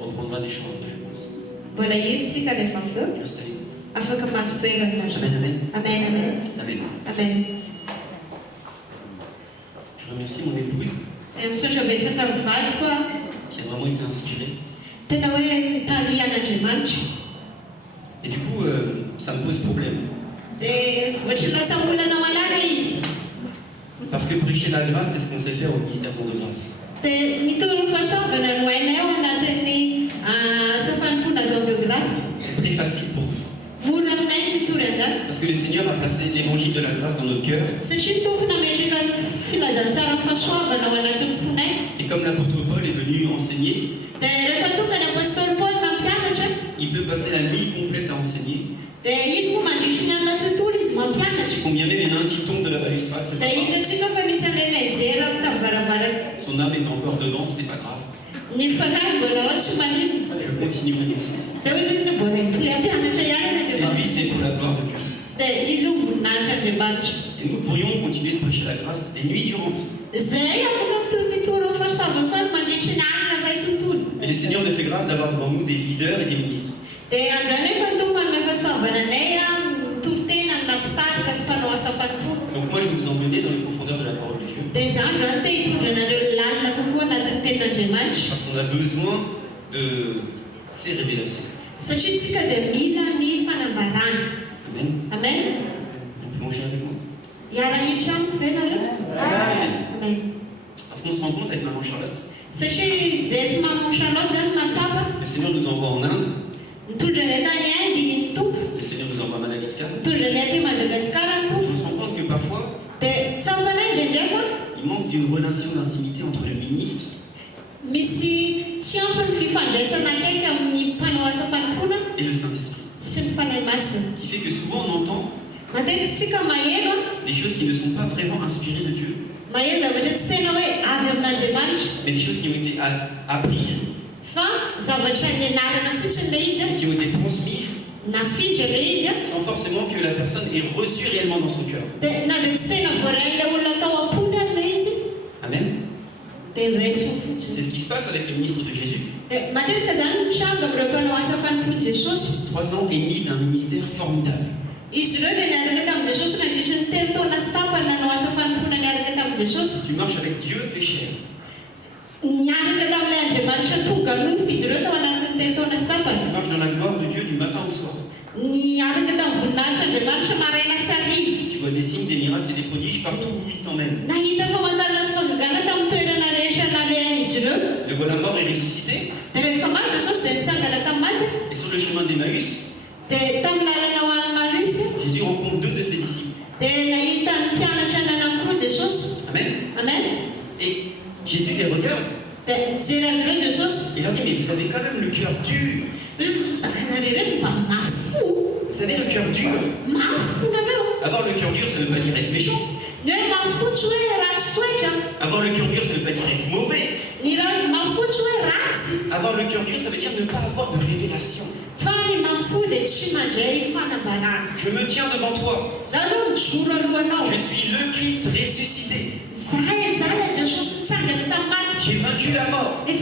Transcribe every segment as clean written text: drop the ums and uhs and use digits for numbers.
reprendra des chambres, je pense. Installez-vous. Amen, amen. Amen, amen. Amen. Amen. Je remercie mon épouse qui a vraiment été inspirée. Et du coup, ça me pose problème. Parce que prêcher la grâce, c'est ce qu'on sait faire au ministère de grâce. C'est très facile pour vous. Parce que le Seigneur a placé l'évangile de la grâce dans nos cœurs. Et comme l'apôtre Paul est venu enseigner, il peut passer la nuit complète à enseigner. Combien même il y en a un qui tombe de la balustrade, c'est pas grave. Son âme est encore dedans, c'est pas grave. Je continuerai d'enseigner. Et lui, c'est pour la gloire de Dieu. Et nous pourrions continuer de prêcher la grâce des nuits durantes. Mais le Seigneur nous fait grâce d'avoir devant nous des leaders et des ministres. Donc moi je vais vous emmener dans les profondeurs de la parole de Dieu. Parce qu'on a besoin de ces révélations. Amen. Amen. Vous plongez avec moi. Amen. Parce qu'on se rend compte avec maman Charlotte. Le Seigneur nous envoie en Inde. Le Seigneur nous envoie à Madagascar. Et on se rend compte que parfois, il manque d'une relation d'intimité entre le ministre et le Saint-Esprit. Qui fait que souvent on entend des choses qui ne sont pas vraiment inspirées de Dieu, mais des choses qui ont été apprises, qui ont été transmises, sans forcément que la personne ait reçu réellement dans son cœur. Amen. C'est ce qui se passe avec le ministre de Jésus. 3 ans et demi d'un ministère formidable. Tu marches avec Dieu fait chair. Tu marches dans la gloire de Dieu du matin au soir. Tu vois des signes, des miracles et des prodiges partout où il t'emmène. Le voilà mort et ressuscité. Et sur le chemin d'Emmaüs, Jésus rencontre 2 de ses disciples. Amen. Et Jésus les regarde. Il leur dit, mais vous avez quand même le cœur dur. Vous avez le cœur dur. Avoir le cœur dur, ça ne veut pas dire être méchant. Avoir le cœur dur, ça ne veut pas dire être mauvais. Avoir le cœur dur, ça veut dire ne pas avoir de révélation. Je me tiens devant toi. Je suis le Christ ressuscité. J'ai vaincu la mort. Je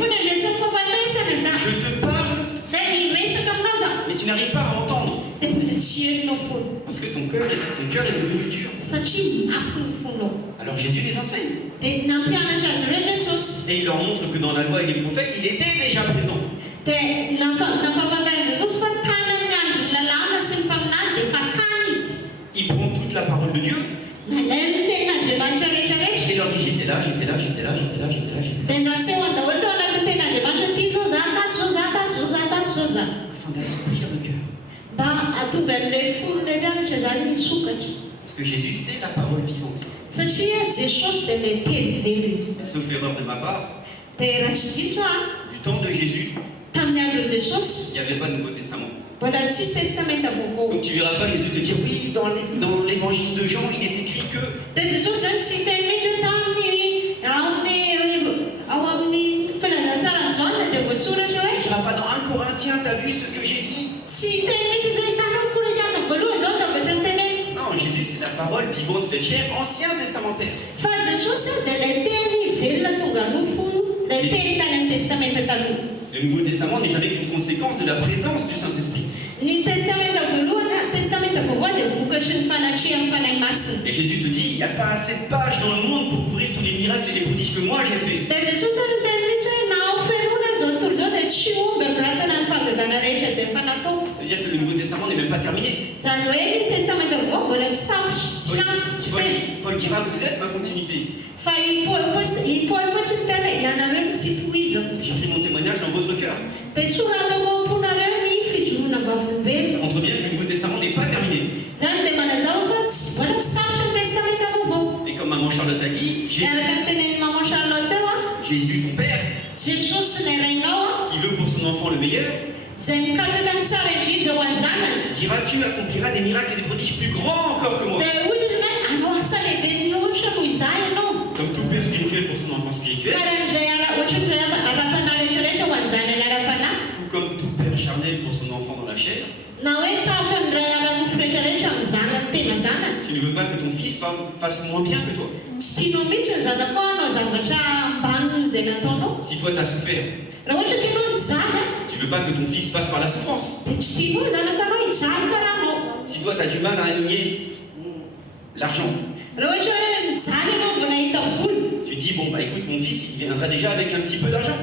te parle, mais tu n'arrives pas à entendre. Parce que ton cœur est devenu dur. Alors Jésus les enseigne. Et il leur montre que dans la loi et les prophètes, il était déjà présent. Il prend toute la parole de Dieu. Et il leur dit, j'étais là. Afin d'assouplir le cœur. Parce que Jésus, c'est la parole vivante. Sauf erreur de ma part, du temps de Jésus, il n'y avait pas de Nouveau Testament. Donc tu verras pas Jésus te dire, oui, dans l'évangile de Jean, il est écrit que... Tu ne diras pas dans 1 Corinthiens, tu as vu ce que j'ai dit? Non, Jésus, c'est la parole vivante faite chair, ancien testamentaire. Le Le Nouveau Testament n'est jamais qu'une conséquence de la présence du Saint-Esprit. Et Jésus te dit, il n'y a pas assez de pages dans le monde pour couvrir tous les miracles et les prodiges que moi j'ai fait. C'est-à-dire que le Nouveau Testament n'est même pas terminé. Paul dira, vous êtes ma continuité. J'écris mon témoignage dans votre cœur. Montre bien que le Nouveau Testament n'est pas terminé. Et comme maman Charlotte a dit, Jésus, ton Père, qui veut pour son enfant le meilleur, dira, tu accompliras des miracles et des prodiges plus grands encore que moi. Comme tout père spirituel pour son enfant spirituel, ou comme tout père charnel pour son enfant dans la chair, tu ne veux pas que ton fils fasse moins bien que toi. Si toi tu as souffert, tu ne veux pas que ton fils passe par la souffrance. Si toi tu as du mal à aligner l'argent, tu dis, bon bah écoute, mon fils il viendra déjà avec un petit peu d'argent.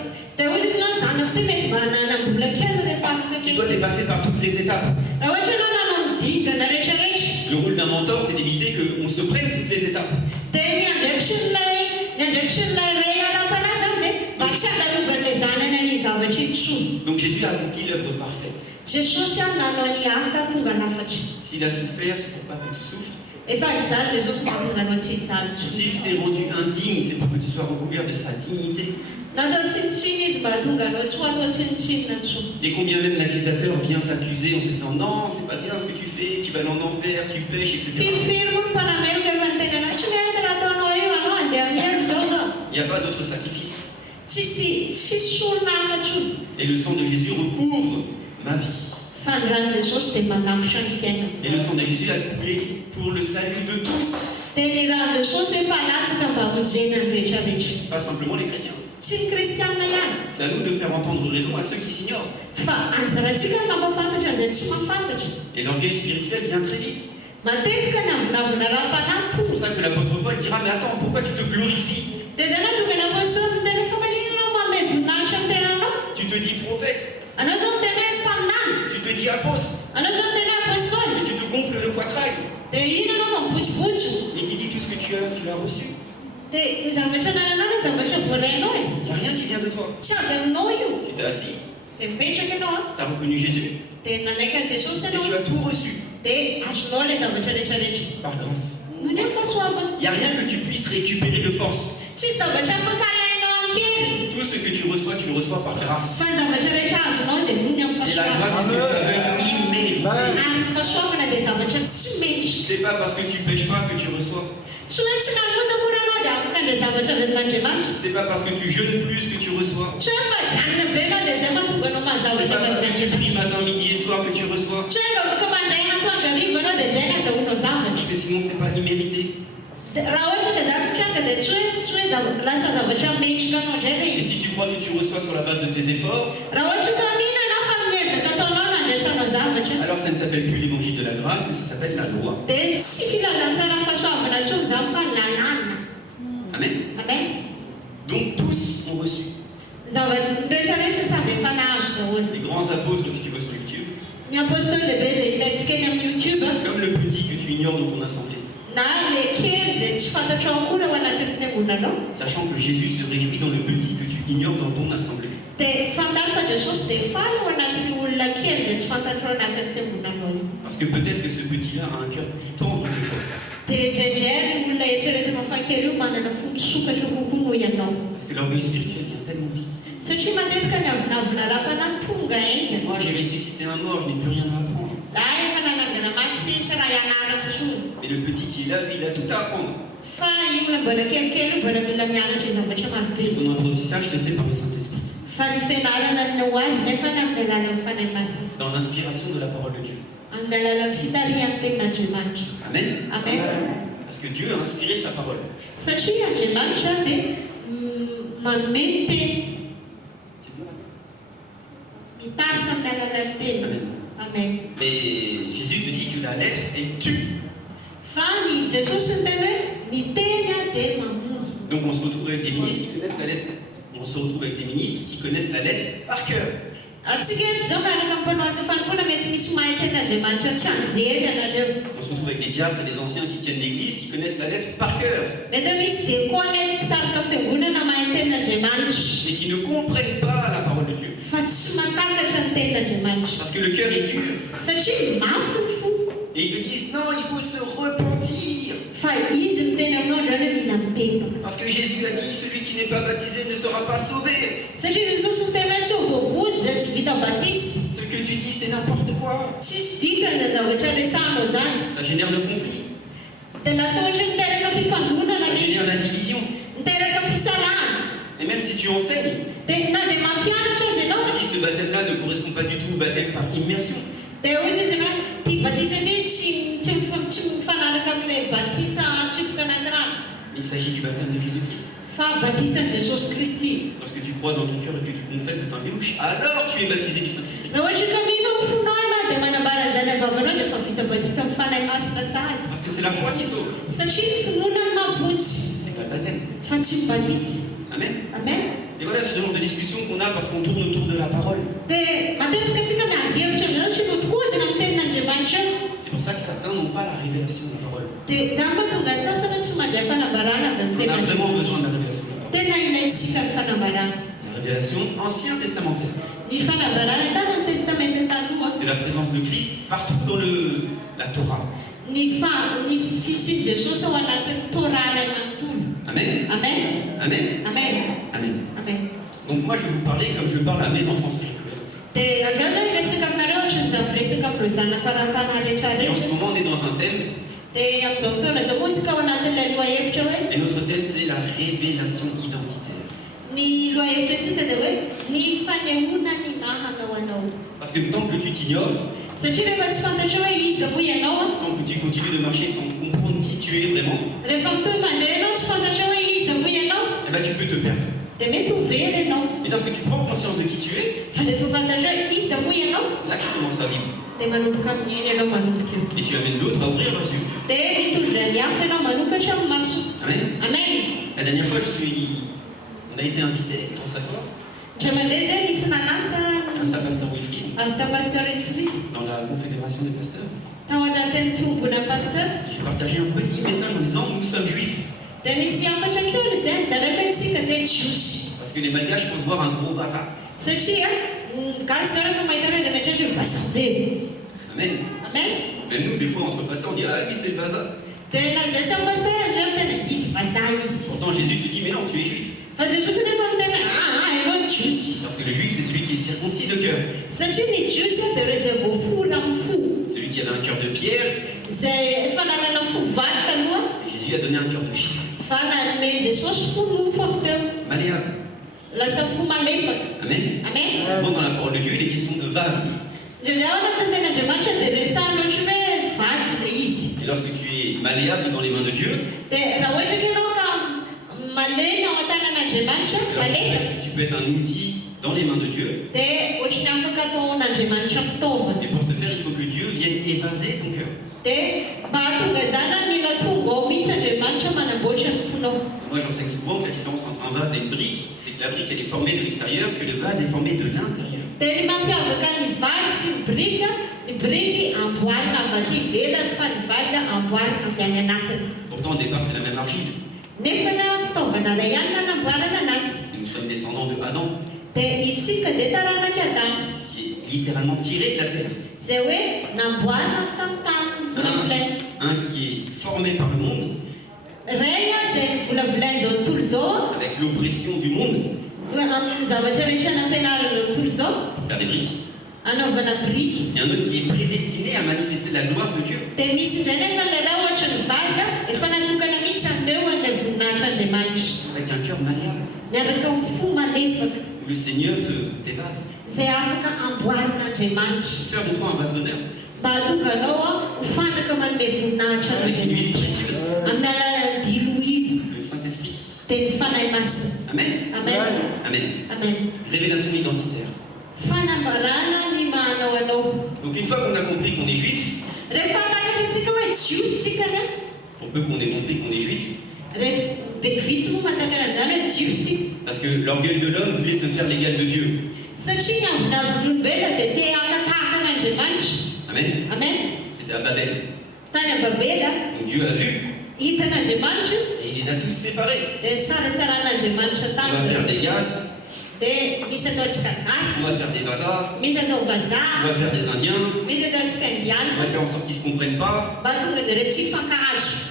Si toi tu es passé par toutes les étapes, le rôle d'un mentor c'est d'éviter qu'on se prenne toutes les étapes. Donc Jésus a accompli l'œuvre parfaite. S'il a souffert, c'est pour pas que tu souffres. S'il s'est rendu indigne, c'est pour que tu sois recouvert de sa dignité. Et combien même l'accusateur vient t'accuser en te disant non, c'est pas bien ce que tu fais, tu vas aller en enfer, tu pêches, etc. Il n'y a pas d'autre sacrifice. Et le sang de Jésus recouvre ma vie. Et le sang de Jésus a coulé pour le salut de tous. Pas simplement les chrétiens. C'est à nous de faire entendre raison à ceux qui s'ignorent. Et l'orgueil spirituel vient très vite. C'est pour ça que l'apôtre Paul dira, mais attends, pourquoi tu te glorifies? Tu te dis prophète. Tu te dis apôtre. Et tu te gonfles le poitrail. Et tu dis tout ce que tu as reçu. Il n'y a rien qui vient de toi. Tu t'es assis. Tu as reconnu Jésus. Et tu as tout reçu. Par grâce. Il n'y a rien que tu puisses récupérer de force. Tout ce que tu reçois, tu le reçois par grâce. Et la grâce est une faveur imméritée. C'est pas parce que tu pêches pas que tu reçois. C'est pas parce que tu jeûnes plus que tu reçois. C'est pas parce que tu pries matin, midi et soir que tu reçois. Mais sinon c'est pas immérité. Et si tu crois que tu reçois sur la base de tes efforts, alors ça ne s'appelle plus l'évangile de la grâce, mais ça s'appelle la loi. Amen. Donc tous ont reçu. Les grands apôtres que tu vois sur YouTube, comme le petit que tu ignores dans ton assemblée. Sachant que Jésus se réjouit dans le petit que tu ignores dans ton assemblée. Parce que peut-être que ce petit-là a un cœur plus tendre que toi. Parce que l'orgueil spirituel vient tellement vite. Moi j'ai ressuscité un mort, je n'ai plus rien à apprendre. Mais le petit qui est là, lui, il a tout à apprendre. Son apprentissage se fait par le Saint-Esprit. Dans l'inspiration de la parole de Dieu. Amen. Parce que Dieu a inspiré sa parole. Amen. Amen. Mais Jésus te dit que la lettre, elle tue. Donc on se retrouve avec des ministres qui connaissent la lettre. On se retrouve avec des ministres qui connaissent la lettre par cœur. On se retrouve avec des diacres et des anciens qui tiennent l'église qui connaissent la lettre par cœur. Et qui ne comprennent pas la parole de Dieu. Parce que le cœur est dur. Et ils te disent non, il faut se repentir. Parce que Jésus a dit celui qui n'est pas baptisé ne sera pas sauvé. Ce que tu dis, c'est n'importe quoi. Ça génère le conflit. Ça génère la division. Et même si tu enseignes, tu dis ce baptême-là ne correspond pas du tout au baptême par immersion. Il s'agit du baptême de Jésus-Christ. Lorsque tu crois dans ton cœur et que tu confesses de ta bouche, alors tu es baptisé du Saint-Esprit. Parce que c'est la foi qui sauve. C'est pas le baptême. Amen. Amen. Et voilà ce genre de discussion qu'on a parce qu'on tourne autour de la parole. C'est pour ça que certains n'ont pas la révélation de la parole. On a vraiment besoin de la révélation de la parole. La révélation ancien testamentaire. De la présence de Christ partout dans la Torah. Amen. Amen. Amen. Amen. Amen. Amen. Donc moi je vais vous parler comme je parle à mes enfants spirituels. Et en ce moment on est dans un thème. Et notre thème c'est la révélation identitaire. Parce que tant que tu t'ignores, tant que tu continues de marcher sans comprendre qui tu es vraiment, eh ben, tu peux te perdre. Et lorsque tu prends conscience de qui tu es, là tu commences à vivre. Et tu amènes d'autres à ouvrir leurs yeux. Amen. Amen. La dernière fois, on a été invité grâce à toi. Grâce à Pasteur Wilfried. Dans la confédération des pasteurs. J'ai partagé un petit message en disant nous sommes juifs. Parce que les Malgaches pensent voir un gros vasa. Amen. Amen. Mais nous, des fois, entre pasteurs, on dit ah oui, c'est le vasa. Pourtant, Jésus te dit mais non, tu es juif. Parce que le juif, c'est celui qui est circoncis de cœur. Celui qui avait un cœur de pierre. Et Jésus a donné un cœur de chair. Malléable. Amen. Amen. Souvent dans la parole de Dieu, il est question de vase. Et lorsque tu es malléable dans les mains de Dieu, tu peux être un outil dans les mains de Dieu. Et pour ce faire, il faut que Dieu vienne évaser ton cœur. Moi j'enseigne souvent que la différence entre un vase et une brique, c'est que la brique elle est formée de l'extérieur, que le vase est formé de l'intérieur. Pourtant au départ c'est la même argile. Et nous sommes descendants de Adam, qui est littéralement tiré de la terre. Un qui est formé par le monde, avec l'oppression du monde, pour faire des briques. Et un autre qui est prédestiné à manifester la gloire de Dieu. Avec un cœur malléable. Le Seigneur te dévase. Faire de toi un vase d'honneur. Avec une huile précieuse. Le Saint-Esprit. Amen. Amen. Amen. Amen. Révélation identitaire. Donc une fois qu'on a compris qu'on est juif, pour peu qu'on ait compris qu'on est juif, parce que l'orgueil de l'homme voulait se faire l'égal de Dieu. Amen. C'était à Babel. Donc Dieu a vu. Et il les a tous séparés. On va faire des gaz. On va faire des bazars. On va faire des indiens. On va faire en sorte qu'ils ne se comprennent pas.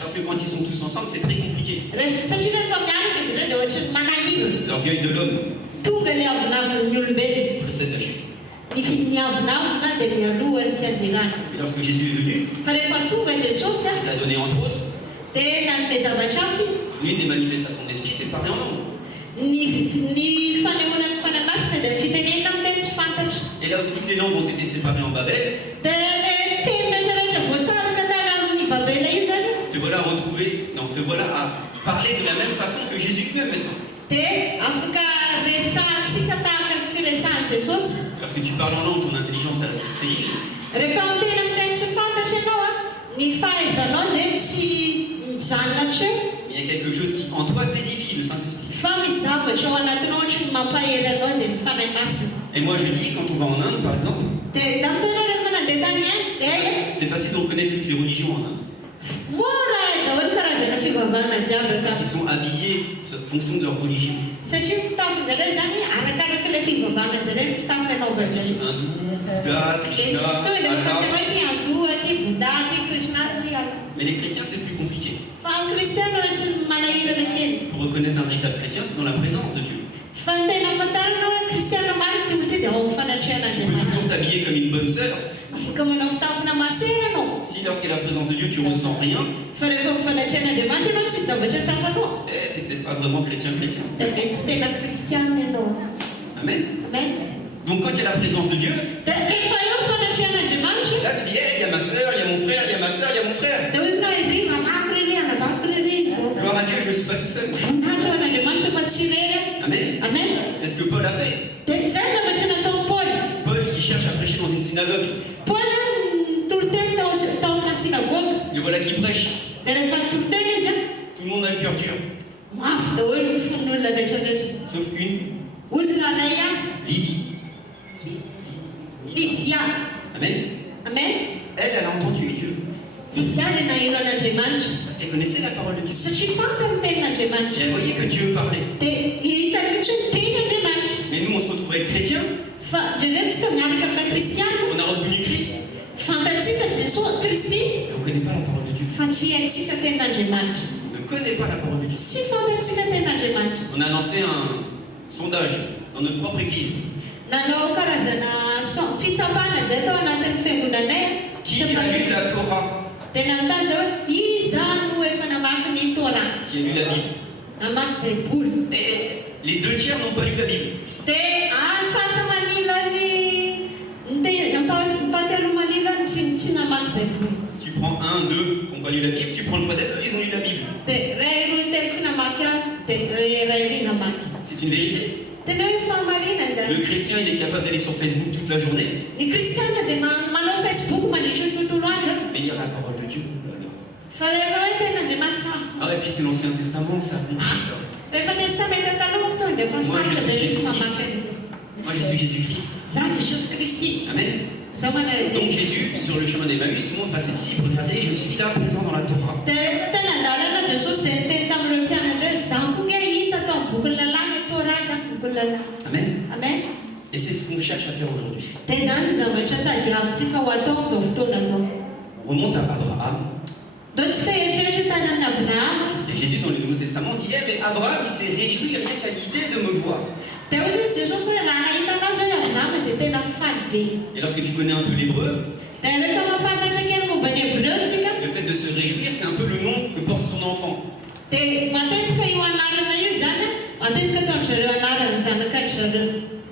Parce que quand ils sont tous ensemble, c'est très compliqué. L'orgueil de l'homme précède la chute. Et lorsque Jésus est venu, il a donné entre autres l'une des manifestations de l'esprit, c'est parler en langue. Et là où toutes les langues ont été séparées en Babel, te voilà à retrouver, non, te voilà à parler de la même façon que Jésus lui-même maintenant. Lorsque tu parles en langue, ton intelligence elle reste stérile. Mais il y a quelque chose qui en toi t'édifie, le Saint-Esprit. Et moi je dis, quand on va en Inde par exemple, c'est facile de reconnaître toutes les religions en Inde. Parce qu'ils sont habillés en fonction de leur religion. Hindou, Bouddha, Krishna, Allah. Mais les chrétiens c'est plus compliqué. Pour reconnaître un véritable chrétien, c'est dans la présence de Dieu. Tu peux toujours t'habiller comme une bonne sœur. Si lorsqu'il y a la présence de Dieu, tu ne ressens rien, tu n'es peut-être pas vraiment chrétien. Amen. Donc quand il y a la présence de Dieu, là tu dis, il y a ma sœur, il y a mon frère, il y a ma sœur, il y a mon frère. Gloire à Dieu, je ne suis pas tout seul. Amen. C'est ce que Paul a fait. Paul, il cherche à prêcher dans une synagogue. Le voilà qui prêche. Tout le monde a le cœur dur. Sauf une. Lydia. Amen. Elle a entendu Dieu. Parce qu'elle connaissait la parole de Dieu. Et elle voyait que Dieu parlait. Mais nous, on se retrouve avec chrétiens. On a reconnu Christ. Et on ne connaît pas la parole de Dieu. On ne connaît pas la parole de Dieu. On a lancé un sondage dans notre propre église. Qui a lu la Torah? Qui a lu la Bible? Et les 2 tiers n'ont pas lu la Bible. Tu prends 1, 2 qui n'ont pas lu la Bible, tu prends le 3e, eux ils ont lu la Bible. C'est une vérité. Le chrétien il est capable d'aller sur Facebook toute la journée. Mais lire la parole de Dieu. Ah et puis c'est l'Ancien Testament, ça complique ça. Moi je suis Jésus-Christ. Amen. Donc Jésus, sur le chemin d'Emmaüs, montre à ses disciples, regardez, je suis là présent dans la Torah. Amen. Et c'est ce qu'on cherche à faire aujourd'hui. On remonte à Abraham. Et Jésus dans le Nouveau Testament dit, mais Abraham il s'est réjoui rien qu'à l'idée de me voir. Et lorsque tu connais un peu l'hébreu, le fait de se réjouir, c'est un peu le nom que porte son enfant.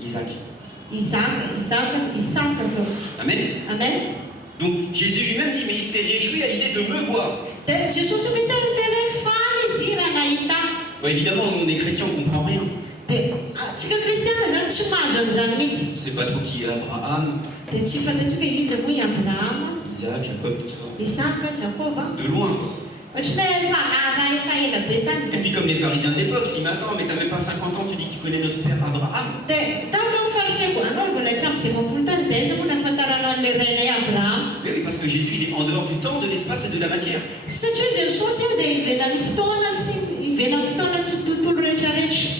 Isaac. Amen. Donc Jésus lui-même dit, mais il s'est réjoui à l'idée de me voir. Bon, évidemment, nous on est chrétiens, on ne comprend rien. C'est pas trop qui est Abraham, Isaac, Jacob, tout ça. De loin, quoi. Et puis comme les pharisiens de l'époque, ils disent, mais attends, mais t'as même pas 50 ans, tu dis que tu connais notre père Abraham. Mais oui, parce que Jésus, il est en dehors du temps, de l'espace et de la matière.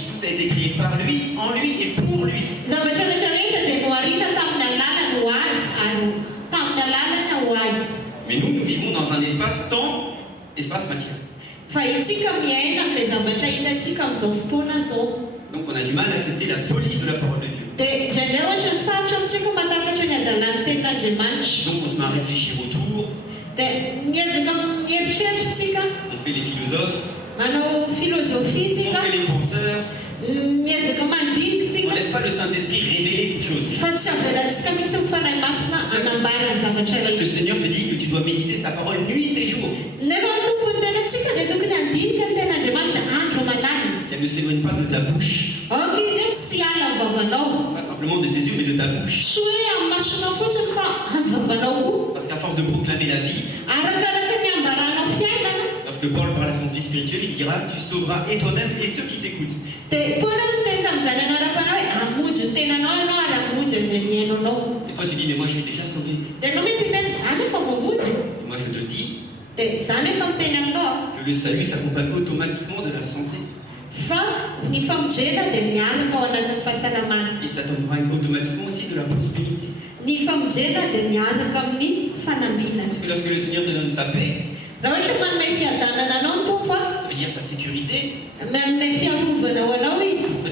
Tout a été créé par lui, en lui et pour lui. Mais nous vivons dans un espace-temps, espace-matière. Donc on a du mal à accepter la folie de la parole de Dieu. Donc on se met à réfléchir autour. On fait les philosophes. On fait les penseurs. On ne laisse pas le Saint-Esprit révéler toutes choses. Le Seigneur te dit que tu dois méditer sa parole nuit et jour. Qu'elle ne s'éloigne pas de ta bouche. Pas simplement de tes yeux, mais de ta bouche. Parce qu'à force de proclamer la vie, lorsque Paul parle à son fils spirituel, il dira, tu sauveras et toi-même et ceux qui t'écoutent. Et toi tu dis, mais moi je suis déjà sauvé. Et moi je te dis que le salut s'accompagne automatiquement de la santé. Et ça t'accompagne automatiquement aussi de la prospérité. Parce que lorsque le Seigneur te donne sa paix, ça veut dire sa sécurité. Quand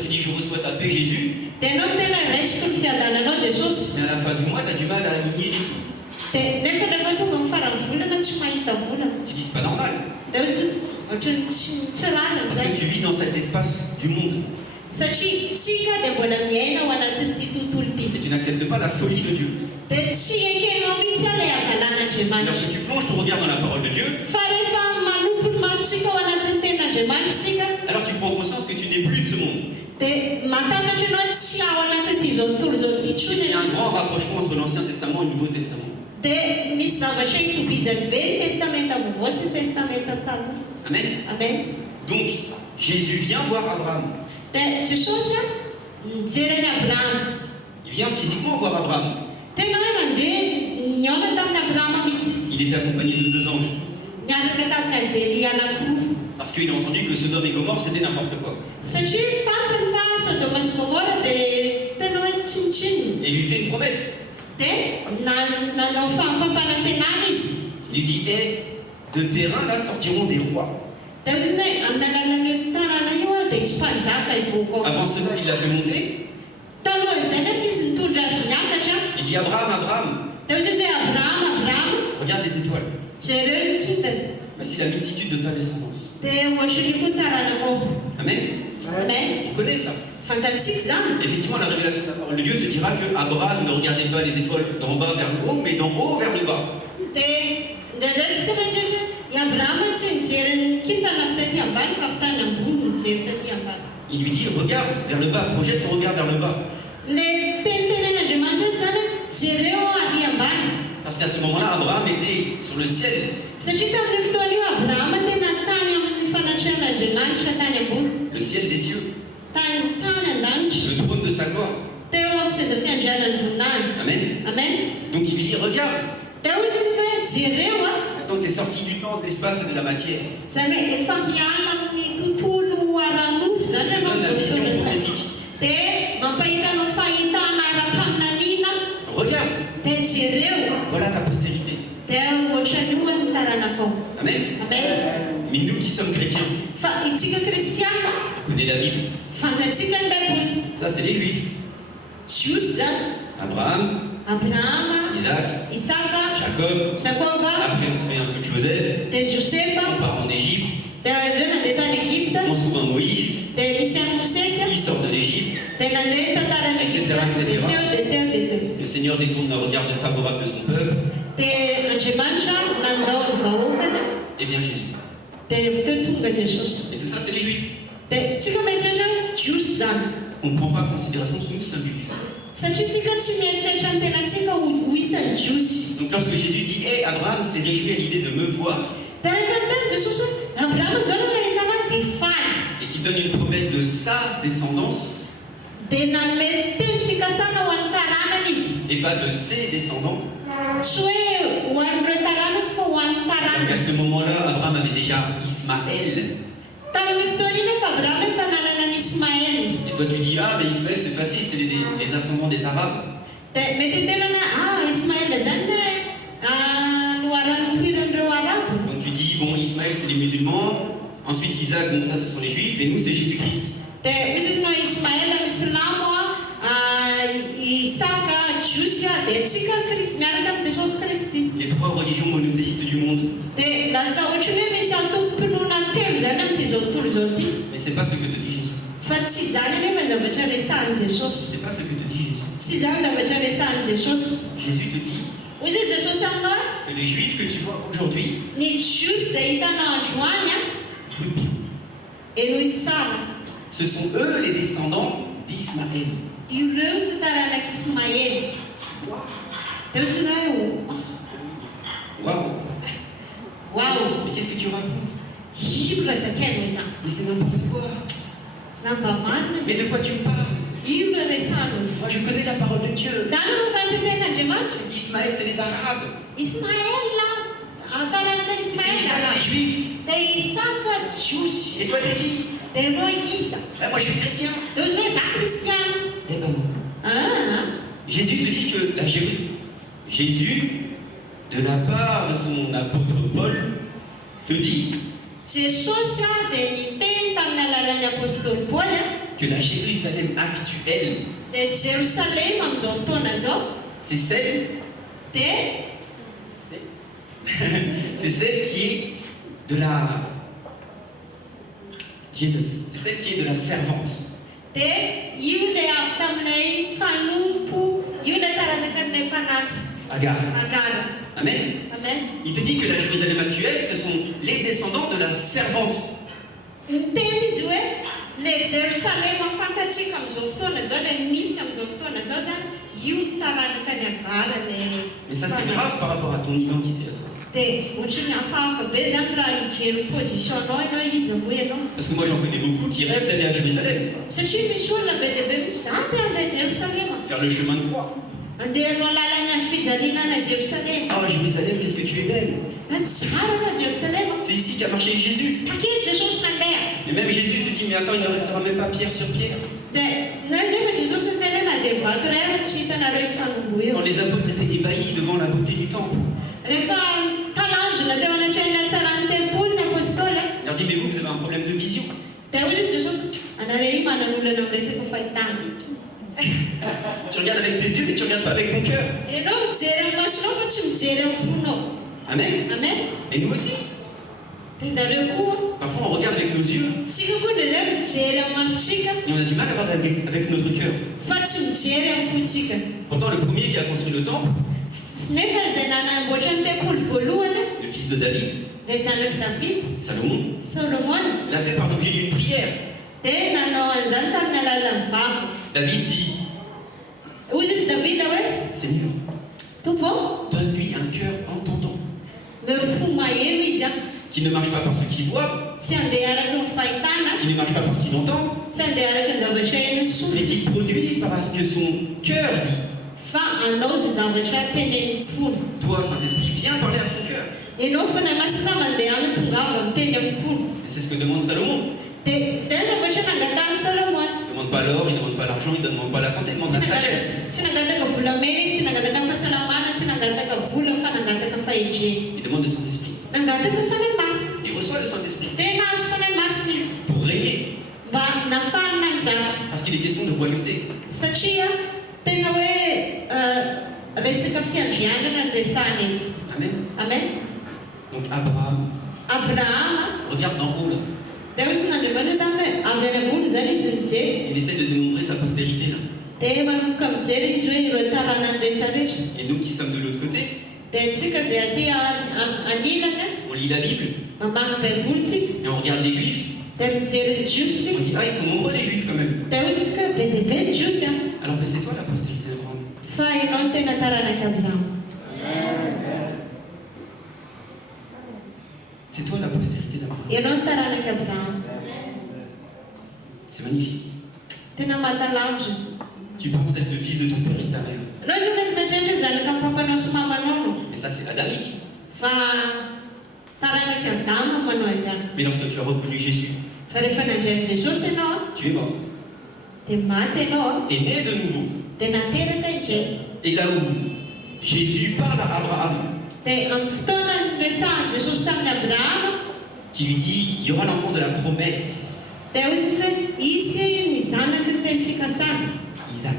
tu dis je reçois ta paix Jésus, mais à la fin du mois tu as du mal à aligner les sous. Tu dis c'est pas normal. Parce que tu vis dans cet espace du monde. Et tu n'acceptes pas la folie de Dieu. Lorsque tu plonges ton regard dans la parole de Dieu, alors tu prends conscience que tu n'es plus de ce monde. Il y a un grand rapprochement entre l'Ancien Testament et le Nouveau Testament. Amen. Amen. Donc, Jésus vient voir Abraham. Il vient physiquement voir Abraham. Il était accompagné de 2 anges. Parce qu'il a entendu que Sodome et Gomorrhe c'était n'importe quoi. Et il lui fait une promesse. Il lui dit, de tes reins là sortiront des rois. Avant cela, il l'a fait monter. Il dit, Abraham, Abraham, regarde les étoiles. Voici la multitude de ta descendance. Amen. On connaît ça. Effectivement, la révélation de la parole de Dieu te dira que Abraham ne regardait pas les étoiles d'en bas vers le haut, mais d'en haut vers le bas. Il lui dit, regarde vers le bas, projette ton regard vers le bas. Parce qu'à ce moment-là, Abraham était sur le ciel. Le ciel des cieux. Le trône de sa gloire. Amen. Amen. Donc il lui dit, regarde. Quand tu es sorti du temps, de l'espace et de la matière, il te donne la vision prophétique. Regarde. Voilà ta postérité. Amen. Amen. Mais nous qui sommes chrétiens, on connaît la Bible. Ça, c'est les Juifs. Abraham, Isaac, Jacob. Après, on se fait un peu de Joseph. On part en Égypte. On se trouve en Moïse. Il sort de l'Égypte. Etc. Le Seigneur détourne le regard favorable de son peuple. Et vient Jésus. Et tout ça, c'est les Juifs. on ne prend pas en considération que nous sommes juifs. Donc lorsque Jésus dit hey, Abraham s'est réjoui à l'idée de me voir et qu'il donne une promesse de sa descendance et pas de ses descendants. Donc à ce moment-là, Abraham avait déjà Ismaël. Et toi tu dis ah mais Ismaël c'est facile, c'est les ascendants des Arabes. Donc tu dis bon Ismaël c'est les musulmans, ensuite Isaac bon ça ce sont les juifs et nous c'est Jésus-Christ. Les trois religions monothéistes du monde. Mais c'est pas ce que te dit Jésus. C'est pas ce que te dit Jésus. Jésus te dit que les juifs que tu vois aujourd'hui, ce sont eux les descendants d'Ismaël. Waouh. Mais qu'est-ce que tu racontes? Mais c'est n'importe quoi. Mais de quoi tu me parles? Moi je connais la parole de Dieu. Ismaël c'est les Arabes. Et c'est Isaac les Juifs. Et toi t'es qui? Moi je suis chrétien. Eh ben non. Jésus te dit que Jésus, de la part de son apôtre Paul, te dit que la Jérusalem actuelle, c'est celle qui est de la c'est celle qui est de la servante. Agar. Amen. Il te dit que la Jérusalem actuelle, ce sont les descendants de la servante. Mais ça c'est grave par rapport à ton identité à toi. Parce que moi j'en connais beaucoup qui rêvent d'aller à Jérusalem. Faire le chemin de croix. Oh Jérusalem, qu'est-ce que tu es belle. C'est ici qu'a marché Jésus. Et même Jésus te dit mais attends, il ne restera même pas pierre sur pierre. Quand les apôtres étaient ébahis devant la beauté du temple, il leur dit mais vous avez un problème de vision. Tu regardes avec tes yeux mais tu ne regardes pas avec ton cœur. Amen. Et nous aussi. Parfois on regarde avec nos yeux et on a du mal à voir avec notre cœur. Pourtant le premier qui a construit le temple, le fils de David, Salomon, l'a fait par l'objet d'une prière. David dit Seigneur, donne-lui un cœur entendant, qui ne marche pas par ce qu'il voit, qui ne marche pas par ce qu'il entend, mais qui produise par ce que son cœur dit. Toi, Saint-Esprit, viens parler à son cœur. Et c'est ce que demande Salomon. Il ne demande pas l'or, il ne demande pas l'argent, il ne demande pas la santé, il demande la sagesse. Il demande le Saint-Esprit. Il reçoit le Saint-Esprit pour régner. Parce qu'il est question de royauté. Amen. Donc Abraham, regarde d'en haut là. Il essaie de dénombrer sa postérité là. Et nous qui sommes de l'autre côté, on lit la Bible et on regarde les Juifs. On dit, ah, ils sont nombreux les juifs quand même. Alors que c'est toi la postérité d'Abraham. C'est toi la postérité d'Abraham. C'est magnifique. Tu penses être le fils de ton père et de ta mère. Mais ça c'est adamique. Mais lorsque tu as reconnu Jésus, tu es mort. Et né de nouveau. Et là où Jésus parle à Abraham, tu lui dis, il y aura l'enfant de la promesse. Isaac.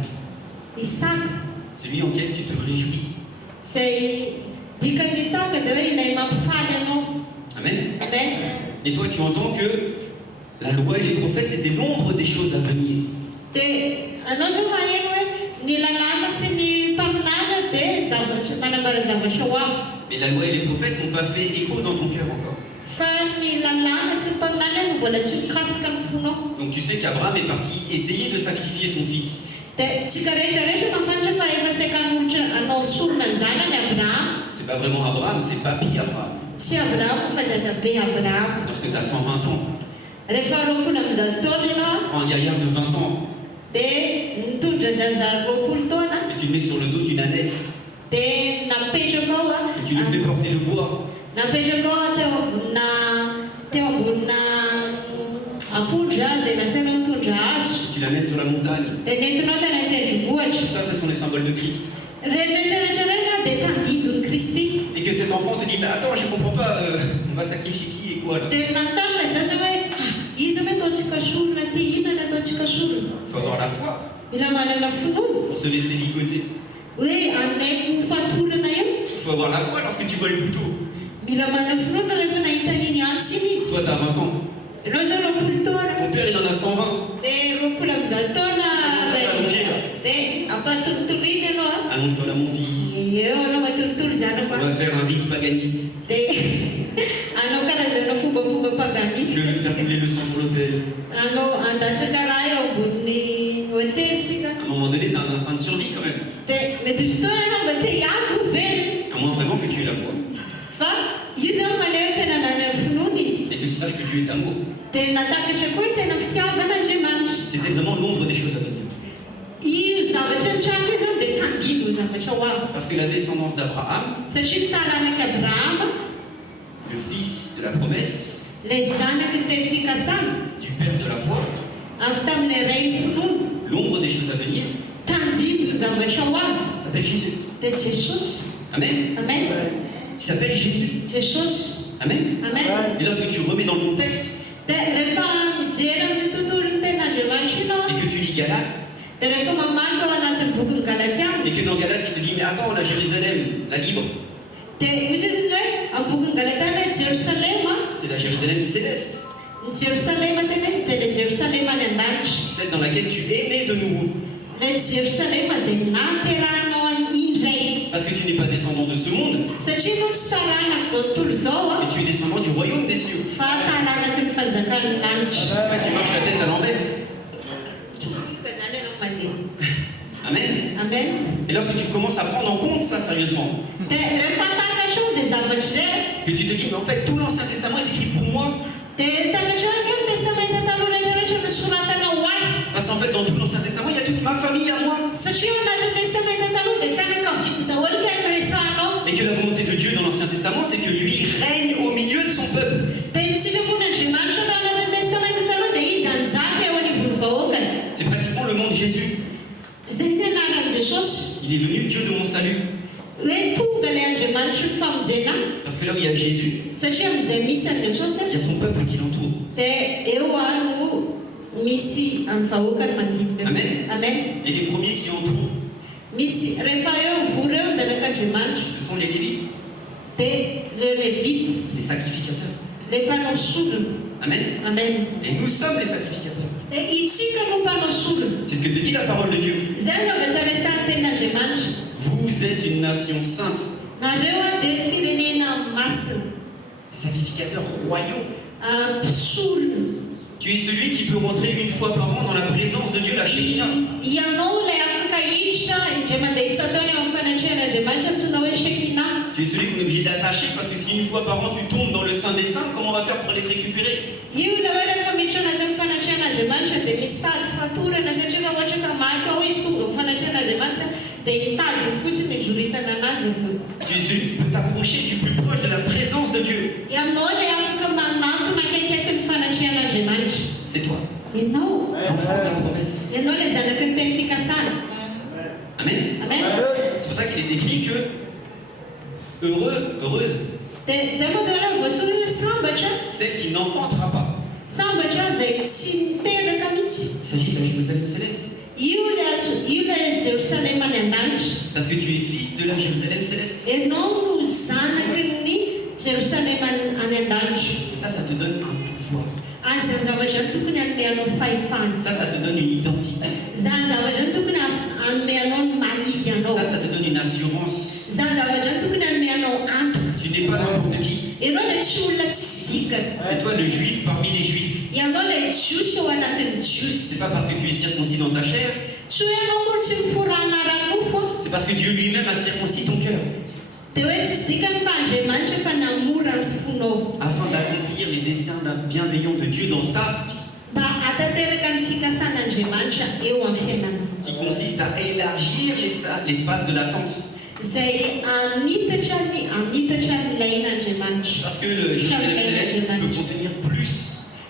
Celui en quel tu te réjouis. Amen. Et toi, tu entends que la loi et les prophètes, c'était l'ombre des choses à venir. Mais la loi et les prophètes n'ont pas fait écho dans ton cœur encore. Donc tu sais qu'Abraham est parti essayer de sacrifier son fils. C'est pas vraiment Abraham, c'est papy Abraham. Lorsque tu as 120 ans, un gaillard de 20 ans, et tu le mets sur le dos d'une ânesse, et tu lui fais porter le bois. Tu la mets sur la montagne. Ça, ce sont les symboles de Christ. Et que cet enfant te dit, mais attends, je comprends pas, on va sacrifier qui et quoi là? Il faut avoir la foi pour se laisser ligoter. Il faut avoir la foi lorsque tu vois le couteau. Toi, tu as 20 ans. Ton père, il en a 120. Allonge-toi là, mon fils. On va faire un rite paganiste. Je vais faire couler le sang sur l'autel. À un moment donné, tu as un instinct de survie quand même. À moins vraiment que tu aies la foi. Et que tu saches que Dieu est amour. C'était vraiment l'ombre des choses à venir. Parce que la descendance d'Abraham, le fils de la promesse, du père de la foi, l'ombre des choses à venir, s'appelle Jésus. Amen. Il s'appelle Jésus. Amen. Et lorsque tu remets dans le contexte, et que tu lis Galates, et que dans Galates il te dit, mais attends, la Jérusalem, la libre, c'est la Jérusalem céleste, celle dans laquelle tu es né de nouveau. Parce que tu n'es pas descendant de ce monde, mais tu es descendant du royaume des cieux. En fait, tu marches la tête à l'envers. Amen. Et lorsque tu commences à prendre en compte ça sérieusement, que tu te dis, mais en fait, tout l'Ancien Testament est écrit pour moi. Parce qu'en fait, dans tout l'Ancien Testament, il y a toute ma famille à moi. Et que la volonté de Dieu dans l'Ancien Testament, c'est que lui règne au milieu de son peuple. C'est pratiquement le nom de Jésus. Il est venu Dieu de mon salut. Parce que là où il y a Jésus, il y a son peuple qui l'entoure. Amen. Et les premiers qui entourent, ce sont les Lévites, les sacrificateurs. Amen. Et nous sommes les sacrificateurs. C'est ce que te dit la parole de Dieu. Vous êtes une nation sainte, des sacrificateurs royaux. Tu es celui qui peut rentrer une fois par an dans la présence de Dieu, la Shekinah. Tu es celui qu'on est obligé d'attacher parce que si une fois par an tu tombes dans le Saint des Saints, comment on va faire pour aller te récupérer? Tu es celui qui peut t'approcher du plus proche de la présence de Dieu. C'est toi. L'enfant de la promesse. Amen. C'est pour ça qu'il est écrit que heureuse, celle qui n'enfantera pas. Il s'agit de la Jérusalem céleste. Parce que tu es fils de la Jérusalem céleste. Et ça te donne un pouvoir. Ça te donne une identité. Ça te donne une assurance. Tu n'es pas n'importe qui. C'est toi le juif parmi les juifs. C'est pas parce que tu es circoncis dans ta chair. C'est parce que Dieu lui-même a circoncis ton cœur. Afin d'accomplir les desseins bienveillants de Dieu dans ta vie. Qui consiste à élargir l'espace de l'attente. Parce que le Jérusalem céleste peut contenir plus.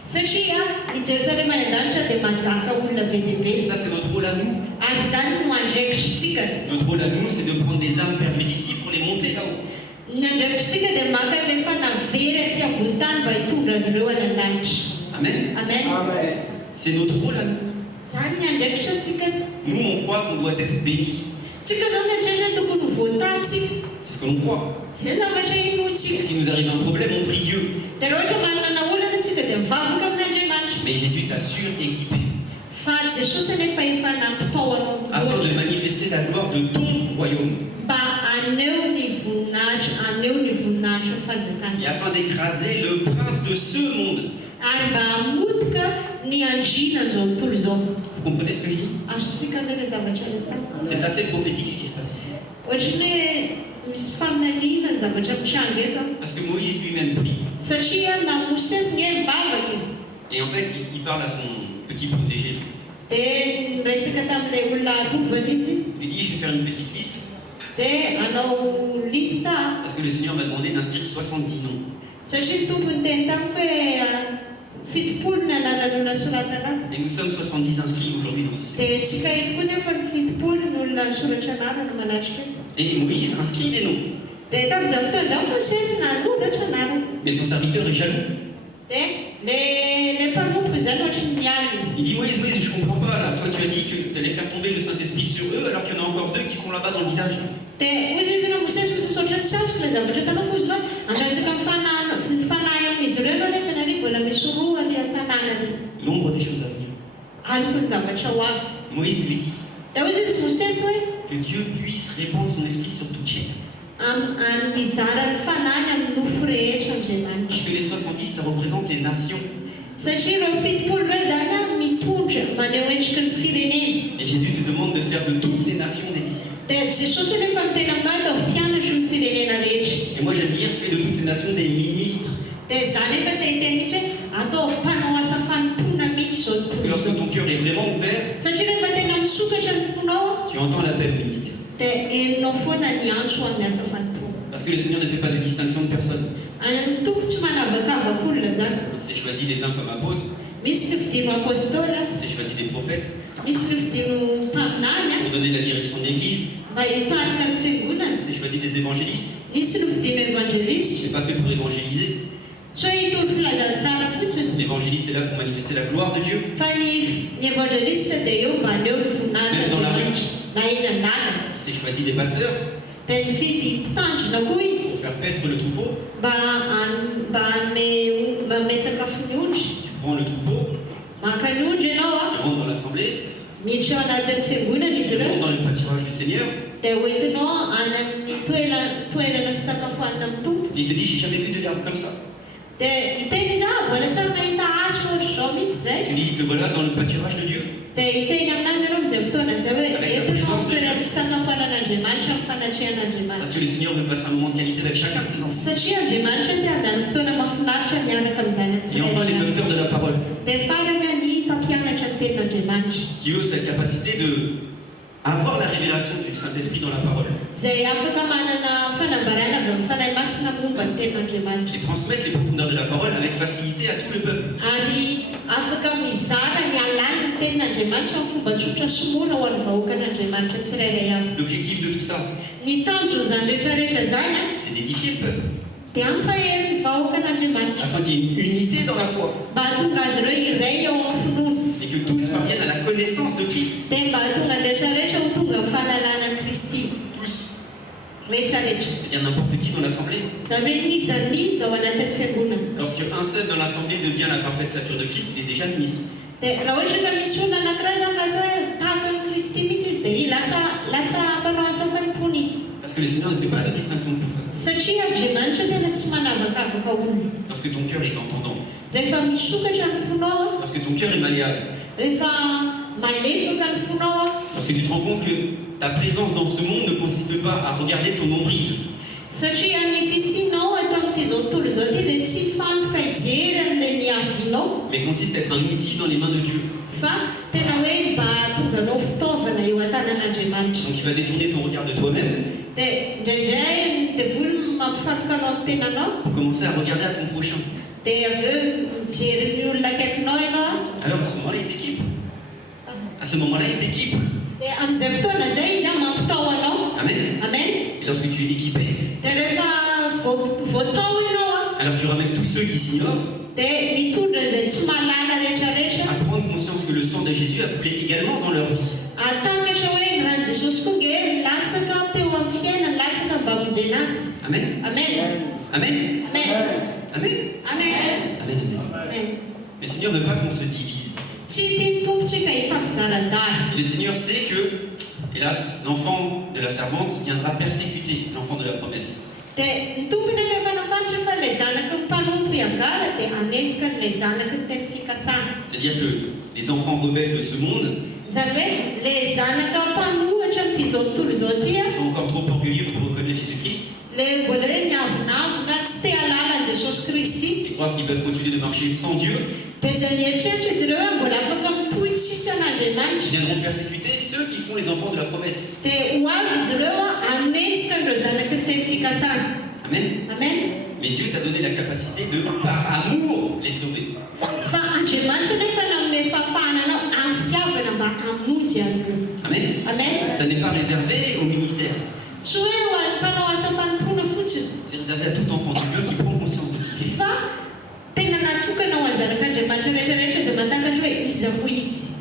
Ça, c'est notre rôle à nous. Notre rôle à nous, c'est de prendre des âmes perdues d'ici pour les monter là-haut. Amen. C'est notre rôle à nous. Nous, on croit qu'on doit être bénis. C'est ce que l'on croit. Si nous arrive un problème, on prie Dieu. Mais Jésus t'a suréquipé afin de manifester la gloire de ton royaume et afin d'écraser le prince de ce monde. Vous comprenez ce que je dis? C'est assez prophétique ce qui se passe ici. Parce que Moïse lui-même prie. Et en fait, il parle à son petit protégé. Il dit, je vais faire une petite liste. Parce que le Seigneur m'a demandé d'inscrire 70 noms. Et nous sommes 70 inscrits aujourd'hui dans ce séminaire. Et Moïse inscrit des noms. Mais son serviteur est jaloux. Il dit, Moïse, je comprends pas là. Toi, tu as dit que tu allais faire tomber le Saint-Esprit sur eux alors qu'il y en a encore 2 qui sont là-bas dans le village. L'ombre des choses à venir. Moïse lui dit que Dieu puisse répandre son esprit sur toute chair. Parce que les 70, ça représente les nations. Et Jésus te demande de faire de toutes les nations des disciples. Et moi j'aime dire, fais de toutes les nations des ministres. Parce que lorsque ton cœur est vraiment ouvert, tu entends l'appel au ministère. Parce que le Seigneur ne fait pas de distinction de personne. Il s'est choisi les uns comme apôtres. Il s'est choisi des prophètes pour donner la direction de l'Église. Il s'est choisi des évangélistes. Il n'est pas fait pour évangéliser. L'évangéliste est là pour manifester la gloire de Dieu. Même dans la rue. Il s'est choisi des pasteurs pour faire paître le troupeau. Tu prends le troupeau, il rentre dans l'assemblée, il rentre dans le pâturage du Seigneur. Il te dit, j'ai jamais vu de l'herbe comme ça. Tu dis, te voilà dans le pâturage de Dieu. Avec la présence de Dieu. Parce que le Seigneur veut passer un moment de qualité avec chacun de ses enfants. Et enfin, les docteurs de la parole. Qui ont cette capacité de avoir la révélation du Saint-Esprit dans la parole. Et transmettre les profondeurs de la parole avec facilité à tout le peuple. L'objectif de tout ça, c'est d'édifier le peuple. Afin qu'il y ait une unité dans la foi. Et que tous parviennent à la connaissance de Christ. Tous. C'est-à-dire n'importe qui dans l'assemblée. Lorsque un seul dans l'assemblée devient la parfaite stature de Christ, il est déjà ministre. Parce que le Seigneur ne fait pas de distinction de personne. Lorsque ton cœur est entendant, lorsque ton cœur est malléable, lorsque tu te rends compte que ta présence dans ce monde ne consiste pas à regarder ton nombril, mais consiste à être un outil dans les mains de Dieu. Donc tu vas détourner ton regard de toi-même pour commencer à regarder à ton prochain. Alors à ce moment-là, il t'équipe. À ce moment-là, il t'équipe. Amen. Et lorsque tu es équipé, alors tu ramènes tous ceux qui s'ignorent à prendre conscience que le sang de Jésus a coulé également dans leur vie. Amen. Amen. Le Seigneur ne veut pas qu'on se divise. Et le Seigneur sait que, hélas, l'enfant de la servante viendra persécuter l'enfant de la promesse. C'est-à-dire que les enfants rebelles de ce monde sont encore trop orgueilleux pour reconnaître Jésus-Christ et croire qu'ils peuvent continuer de marcher sans Dieu. Ils viendront persécuter ceux qui sont les enfants de la promesse. Amen. Mais Dieu t'a donné la capacité de, par amour, les sauver. Amen. Ça n'est pas réservé au ministère. C'est réservé à tout enfant de Dieu qui prend conscience de qui il est.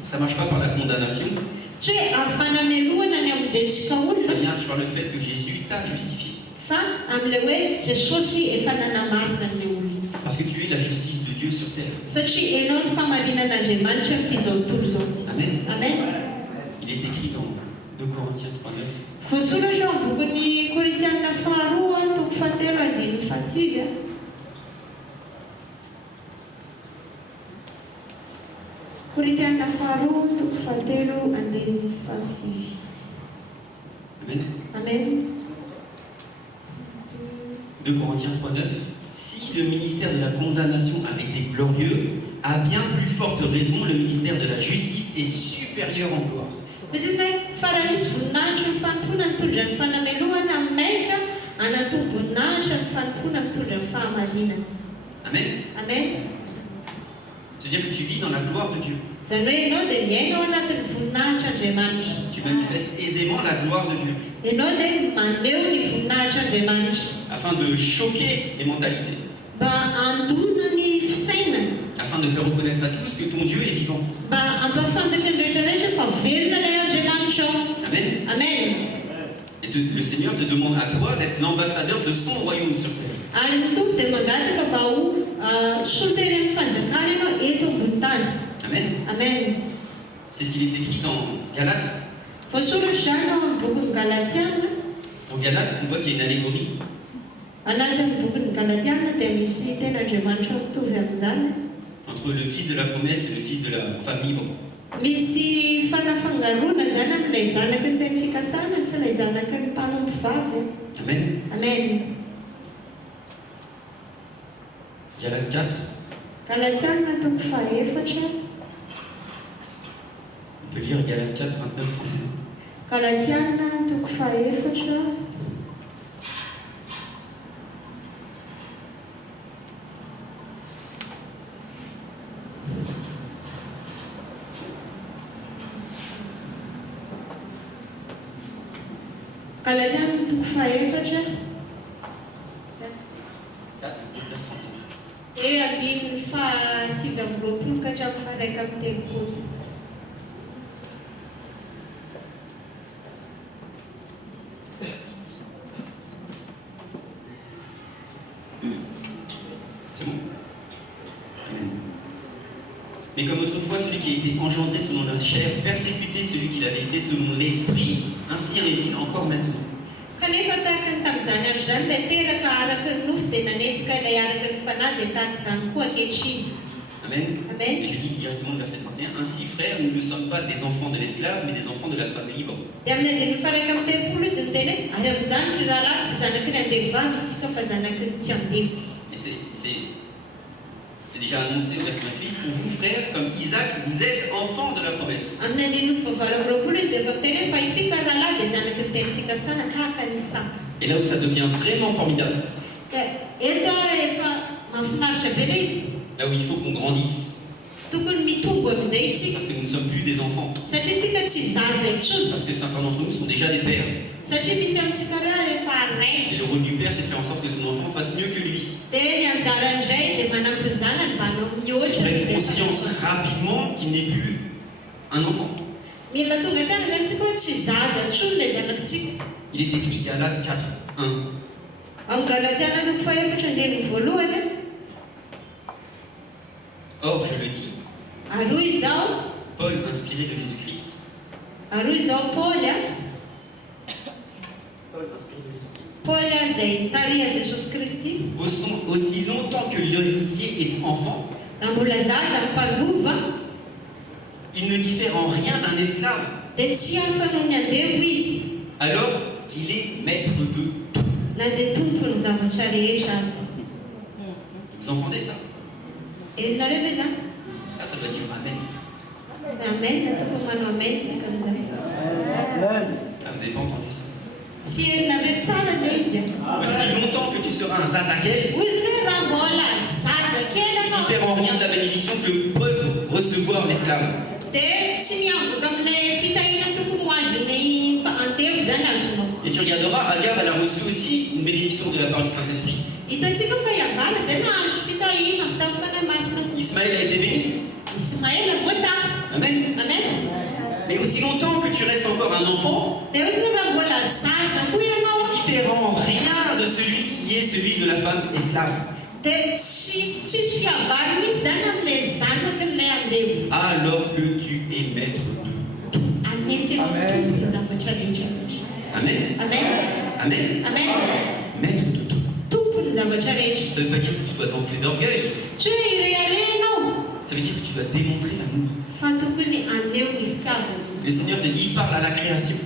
Ça ne marche pas par la condamnation. Ça marche par le fait que Jésus t'a justifié. Parce que tu es la justice de Dieu sur terre. Amen. Il est écrit dans 2 Corinthiens 3:9. Amen. 2 Corinthiens 3:9. Si le ministère de la condamnation a été glorieux, à bien plus forte raison, le ministère de la justice est supérieur en gloire. Amen. C'est-à-dire que tu vis dans la gloire de Dieu. Tu manifestes aisément la gloire de Dieu. Afin de choquer les mentalités. Afin de faire reconnaître à tous que ton Dieu est vivant. Amen. Et le Seigneur te demande à toi d'être l'ambassadeur de son royaume sur terre. Amen. C'est ce qu'il est écrit dans Galates. Dans Galates, on voit qu'il y a une allégorie. Entre le fils de la promesse et le fils de la femme libre. Amen. Amen. Galates 4. On peut lire Galates 4, 29, 31. C'est bon? Amen. Mais comme autrefois, celui qui a été engendré selon la chair persécutait celui qui l'avait été selon l'esprit, ainsi en est-il encore maintenant. Amen. Amen. Et je lis directement le verset 31. Ainsi, frères, nous ne sommes pas des enfants de l'esclave, mais des enfants de la femme libre. Et c'est déjà annoncé au verset 28. Pour vous, frères, comme Isaac, vous êtes enfants de la promesse. Et là où ça devient vraiment formidable, là où il faut qu'on grandisse, parce que nous ne sommes plus des enfants, parce que certains d'entre nous sont déjà des pères. Et le rôle du père, c'est de faire en sorte que son enfant fasse mieux que lui. Prenne conscience rapidement qu'il n'est plus un enfant. Il est écrit Galates 4, 1. Or, je le dis, Paul, inspiré de Jésus-Christ, aussi longtemps que l'héritier est enfant, il ne diffère en rien d'un esclave, alors qu'il est maître de tout. Vous entendez ça? Là, ça doit dire Amen. Amen. Ah, vous n'avez pas entendu ça? Aussi longtemps que tu seras un Zazakel, il ne diffère en rien de la bénédiction que peuvent recevoir l'esclave. Et tu regarderas, Agar, elle a reçu aussi une bénédiction de la part du Saint-Esprit. Ismaël a été béni. Amen. Mais aussi longtemps que tu restes encore un enfant, il ne diffère en rien de celui qui est celui de la femme esclave. Alors que tu es maître de tout. Amen. Maître de tout. Ça ne veut pas dire que tu dois t'enfler d'orgueil. Ça veut dire que tu dois démontrer l'amour. Le Seigneur te dit, parle à la création.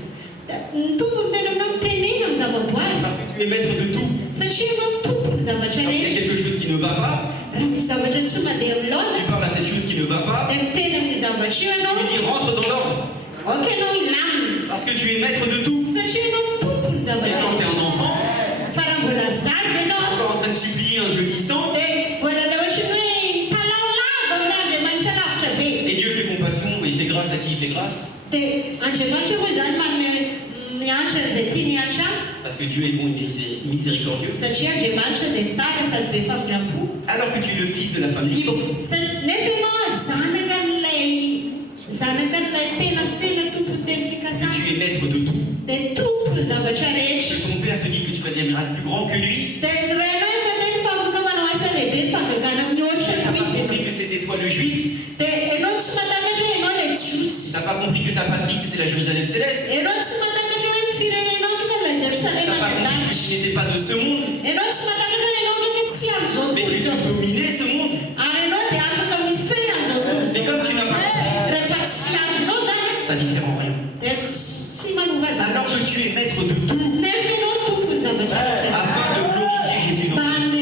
Parce que tu es maître de tout. Parce qu'il y a quelque chose qui ne va pas, tu parles à cette chose qui ne va pas, tu lui dis rentre dans l'ordre. Parce que tu es maître de tout. Et quand tu es un enfant, encore en train de supplier un Dieu distant, et Dieu fait compassion, et il fait grâce à qui il fait grâce? Parce que Dieu est bon et miséricordieux. Alors que tu es le fils de la femme libre, que tu es maître de tout, que ton père te dit que tu fais des miracles plus grands que lui, tu n'as pas compris que c'était toi le juif, tu n'as pas compris que ta patrie c'était la Jérusalem céleste, tu n'as pas compris que tu n'étais pas de ce monde, Mais que tu dominais ce monde. Mais comme tu n'as pas compris, ça diffère en rien. Alors que tu es maître de tout, afin de glorifier Jésus dans ta vie.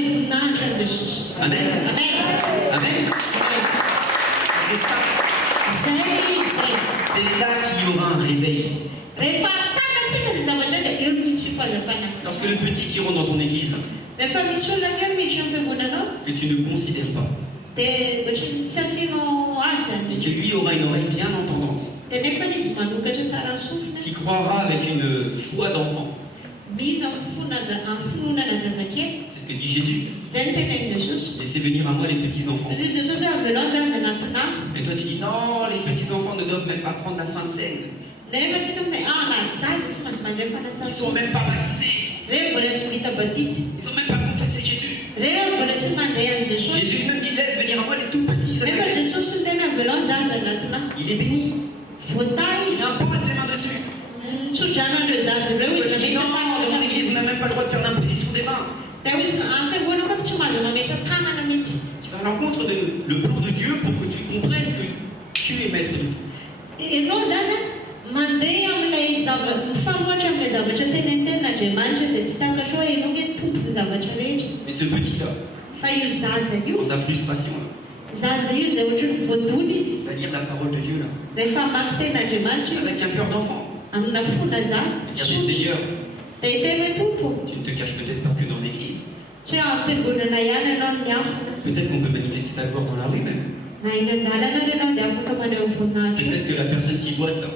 Amen. Amen. C'est ça. C'est là qu'il y aura un réveil. Lorsque le petit qui rentre dans ton église, que tu ne considères pas, et que lui aura une oreille bien entendante, qui croira avec une foi d'enfant. C'est ce que dit Jésus. Laissez venir à moi les petits enfants. Et toi tu dis non, les petits enfants ne doivent même pas prendre la Sainte Seine. Ils sont même pas baptisés. Ils n'ont même pas confessé Jésus. Jésus me dit laisse venir à moi les tout petits. Il est béni. Il impose les mains dessus. Toi, tu dis non, dans mon église on n'a même pas le droit de faire l'imposition des mains. Tu vas à l'encontre de le plan de Dieu pour que tu comprennes que tu es maître de tout. Mais ce petit-là, dans sa frustration, va lire la parole de Dieu là, avec un cœur d'enfant. Dire des Seigneurs, tu ne te caches peut-être pas que dans l'église. Peut-être qu'on peut manifester ta gloire dans la rue même. Peut-être que la personne qui boite là,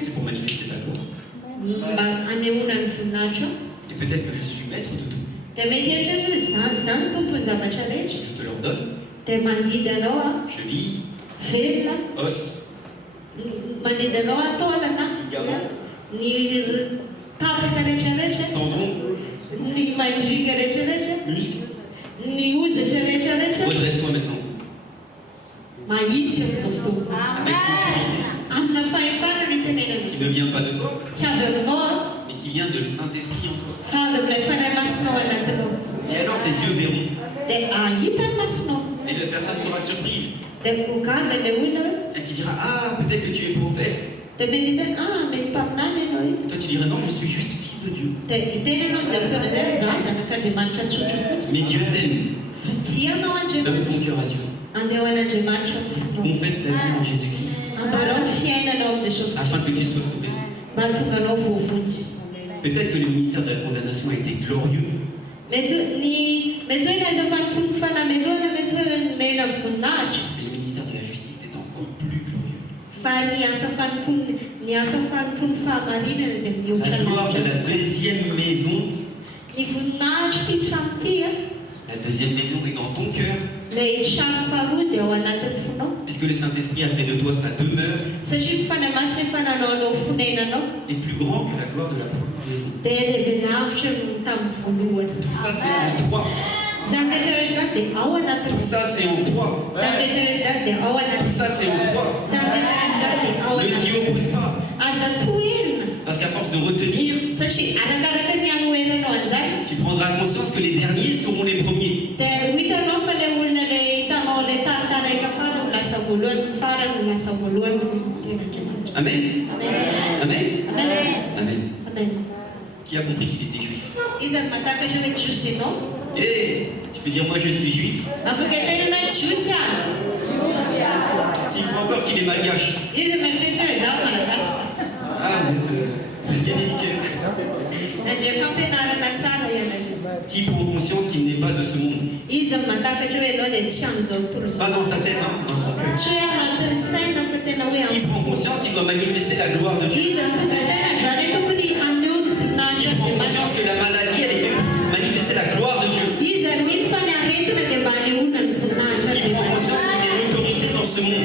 c'est pour manifester ta gloire. Et peut-être que je suis maître de tout. Je te l'ordonne. Cheville, os, tendons, muscles. Redresse-toi maintenant. Avec l'autorité qui ne vient pas de toi, mais qui vient de le Saint-Esprit en toi. Et alors tes yeux verront. Et la personne sera surprise. Elle te dira, ah, peut-être que tu es prophète. Et toi tu diras, non, je suis juste fils de Dieu. Mais Dieu t'aime. Donne ton cœur à Dieu. Confesse ta vie en Jésus-Christ. Afin que tu sois sauvé. Peut-être que le ministère de la condamnation a été glorieux. Et le ministère de la justice est encore plus glorieux. La gloire de la deuxième maison. La deuxième maison est dans ton cœur. Puisque le Saint-Esprit a fait de toi sa demeure. Est plus grand que la gloire de la première maison. Tout ça c'est en toi. Tout ça c'est en toi. Tout ça c'est en toi. Ne t'y oppose pas. Parce qu'à force de retenir, tu prendras conscience que les derniers seront les premiers. Amen. Amen. Amen. Qui a compris qu'il était juif? Et tu peux dire moi je suis juif. Qui croit encore qu'il est malgache? Ah, vous êtes bien éduqués. Qui prend conscience qu'il n'est pas de ce monde? Pas dans sa tête, hein, dans son cœur. Qui prend conscience qu'il doit manifester la gloire de Dieu? Qui prend conscience que la maladie, elle est fait pour manifester la gloire de Dieu? Qui prend conscience qu'il est l'autorité dans ce monde?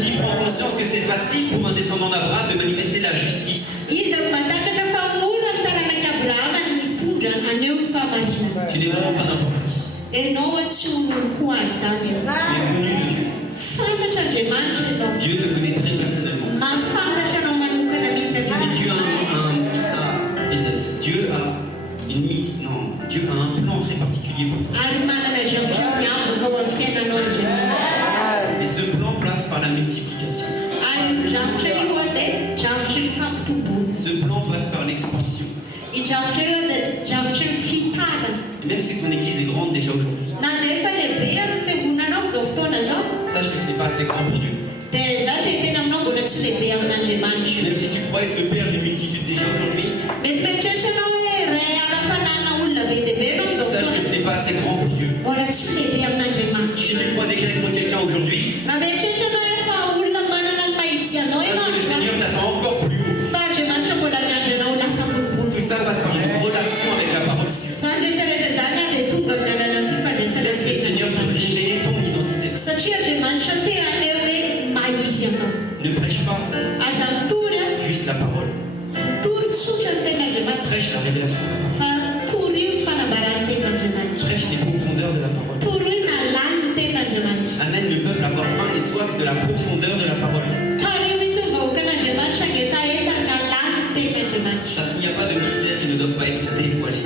Qui prend conscience que c'est facile pour un descendant d'Abraham de manifester la justice? Tu n'es vraiment pas n'importe qui. Tu es connu de Dieu. Dieu te connaît très personnellement. particulier pour toi. Et ce plan passe par la multiplication. Ce plan passe par l'expansion. Et même si ton église est grande déjà aujourd'hui, sache que ce n'est pas assez grand pour Dieu. Même si tu crois être le père d'une multitude déjà aujourd'hui, sache que ce n'est pas assez grand pour Dieu. Si tu crois déjà être quelqu'un aujourd'hui, sache que le Seigneur t'attend encore plus haut. Tout ça passe par une relation avec la parole. Laisse le Seigneur te révéler ton identité. Ne prêche pas juste la parole. Prêche la révélation de la parole. Prêche les profondeurs de la parole. Amène le peuple à avoir faim et soif de la profondeur de la parole. Parce qu'il n'y a pas de mystères qui ne doivent pas être dévoilés.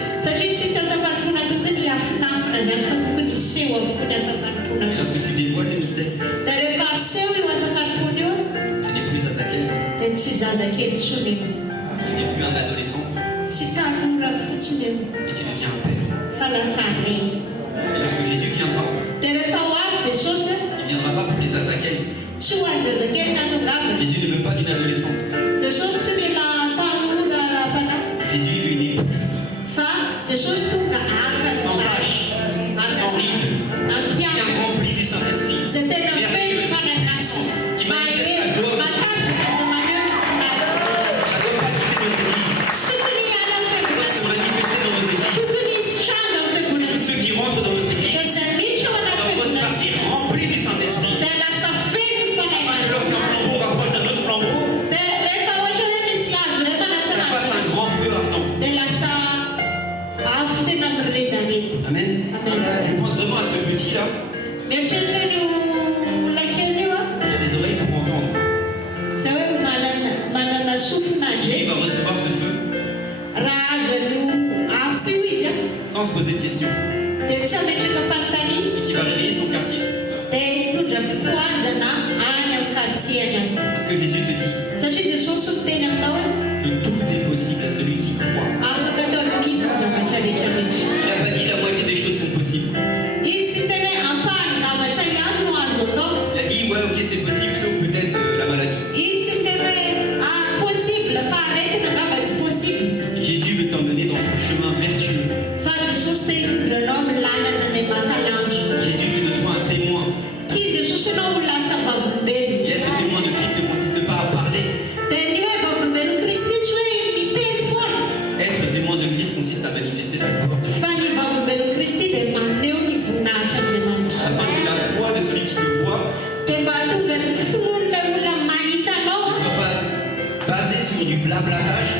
Et lorsque tu dévoiles le mystère, tu n'es plus Azakel. Tu n'es plus un adolescent. Et tu deviens un père. Et lorsque Jésus viendra, il ne viendra pas pour les Azakel. Jésus ne veut pas d'une adolescente. Jésus veut une épouse. Sans tache, sans ride, bien remplie du Saint-Esprit. Merveilleuse, puissante, qui manifeste la gloire de son Dieu. Ça ne doit pas quitter nos églises. Ça doit se manifester dans nos églises. Et tous ceux qui rentrent dans notre église doivent partir remplis du Saint-Esprit. Afin que lorsqu'un flambeau rapproche d'un autre flambeau, ça fasse un grand feu ardent. Amen. Je pense vraiment à ce petit-là. Il a des oreilles pour entendre. Il va recevoir ce feu sans se poser de questions. Et qui va réveiller son quartier. Parce que Jésus te dit que tout est possible à celui qui croit. Il n'a pas dit la moitié des choses sont possibles. Il a dit ouais ok c'est possible sauf peut-être la maladie. Jésus veut t'emmener dans son chemin vertueux. Jésus veut de toi un témoin. Et être témoin de Christ ne consiste pas à parler. Être témoin de Christ consiste à manifester la gloire de Dieu. Afin que la foi de celui qui te voit ne soit pas basée sur du blablatage,